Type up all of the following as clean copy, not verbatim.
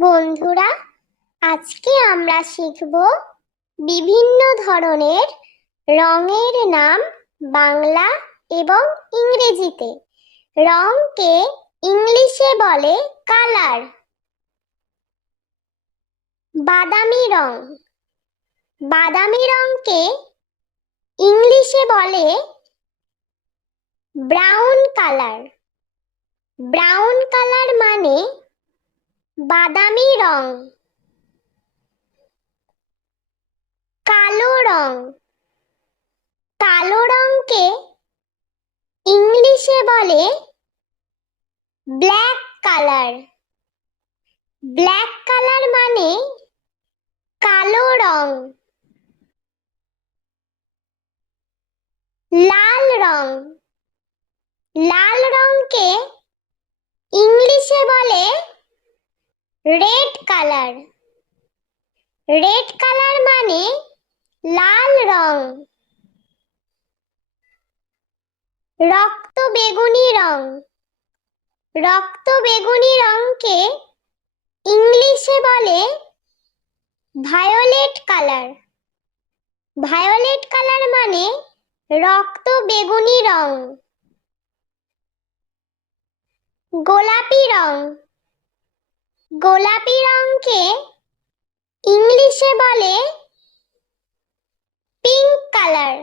বন্ধুরা, আজকে আমরা শিখব বিভিন্ন ধরনের রঙের নাম বাংলা এবং ইংরেজিতে। রংকে ইংলিশে বলে কালার। বাদামি রং। বাদামি রংকে ইংলিশে বলে ব্রাউন কালার। ব্রাউন কালার মানে বাদামি রং। কালো রং। কালো রংকে ইংলিশে বলে ব্ল্যাক কালার। ব্ল্যাক কালার মানে কালো রং। লাল রং। লাল রংকে ইংলিশে বলে রেড কালার। রেড কালার মানে লাল রং। রক্ত বেগুনি রং। রক্ত বেগুনি রংকে ইংলিশে বলে ভায়োলেট কালার। ভায়োলেট কালার মানে রক্ত বেগুনি রং। গোলাপি রং। গোলাপি রংকে ইংলিশে বলে পিঙ্ক কালার।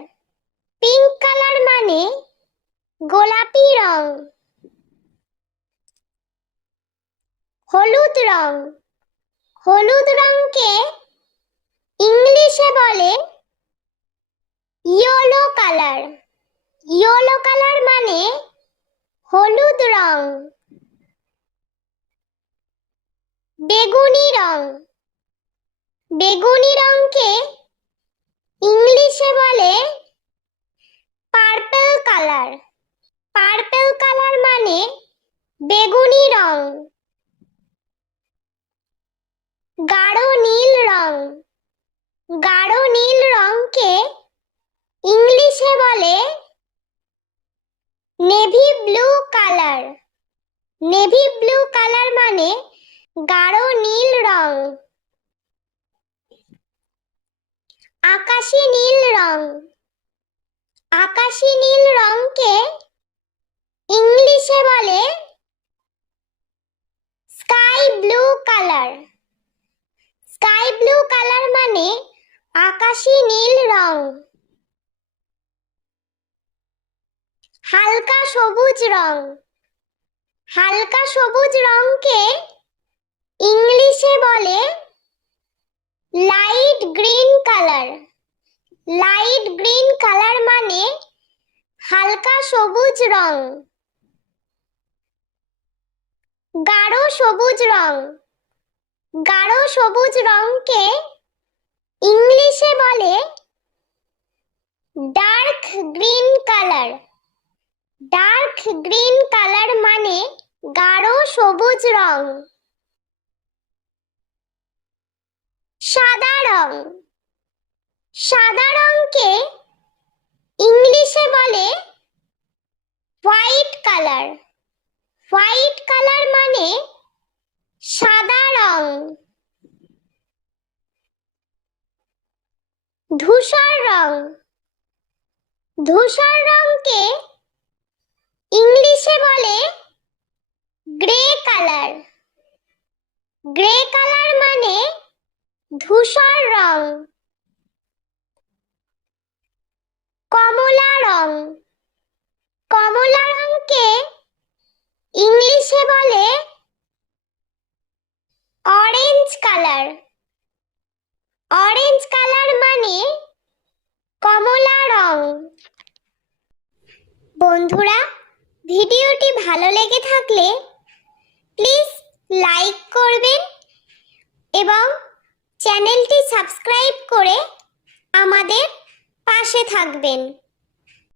পিঙ্ক কালার মানে গোলাপি রং। হলুদ রং। হলুদ রংকে ইংলিশে বলে ইয়েলো কালার। ইয়েলো কালার মানে হলুদ রং। বেগুনি রং। বেগুনি রংকে ইংলিশে বলে পার্পল কালার। পার্পল কালার মানে বেগুনি রং। গাঢ় নীল রং। গাঢ় নীল রংকে ইংলিশে বলে navy blue colour. Navy blue colour মানে গাঢ় নীল রং। আকাশী নীল রং। আকাশী নীল রংকে ইংলিশে বলে sky blue colour. Sky blue colour মানে আকাশী নীল রং। হালকা সবুজ রং। হালকা সবুজ রংকে ইংলিশে বলে light green colour. Light green colour মানে হালকা সবুজ রং। গাঢ় সবুজ রং। গাঢ় সবুজ রংকে ইংলিশে বলে dark green colour. Dark green colour মানে গাঢ় সবুজ রং। সাদা রং। সাদা রংকে ইংলিশে বলে হোয়াইট কালার। হোয়াইট কালার মানে সাদা রং। ধূসর রং। ধূসর রংকে ইংলিশে বলে গ্রে কালার। গ্রে কালার মানে ধূসর রং। কমলা রং। কমলা রংকে ইংলিশে বলে অরেঞ্জ কালার। অরেঞ্জ কালার মানে কমলা রং। বন্ধুরা, ভিডিওটি ভালো লেগে থাকলে প্লিজ লাইক করবেন এবং চ্যানেলটি সাবস্ক্রাইব করে আমাদের পাশে থাকবেন।